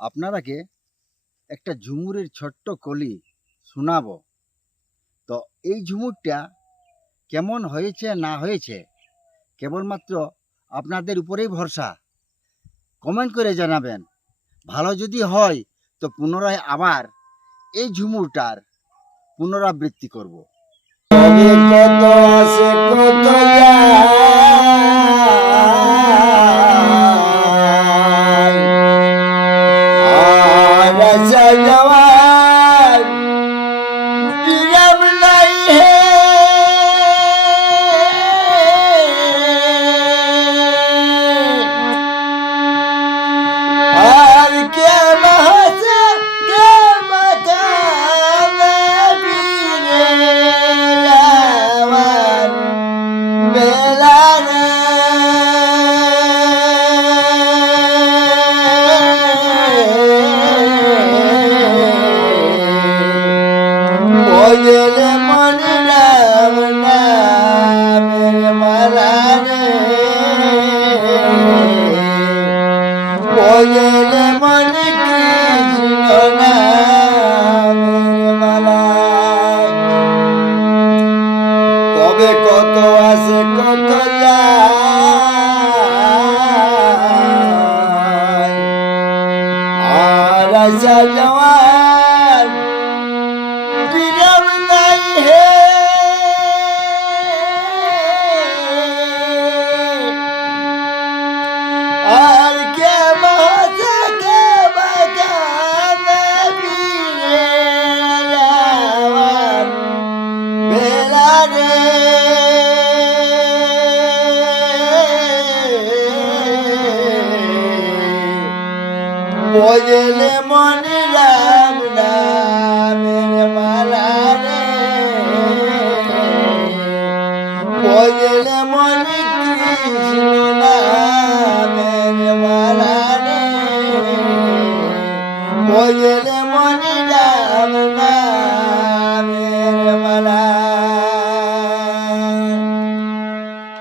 আপনারাকে একটা ঝুমুরের ছোট্ট কলি শোনাবো। তো এই ঝুমুরটা কেমন হয়েছে না হয়েছে কেবলমাত্র আপনাদের উপরেই ভরসা। কমেন্ট করে জানাবেন। ভালো যদি হয় তো পুনরায় আবার এই ঝুমুরটার পুনরাবৃত্তি করব। কত আছে কত তবে কত আছে কত আর আসা যাওয়ার বিরাম নাই হে। আর কে বাঁচা কে বাঁচাবে ফিরে যাওয়ার বেলা রে। বজলে মনে রাম নামের মালা রে। বজলে মনে কৃষ্ণ নামের মালা রে। বজলে মনে রাম নাম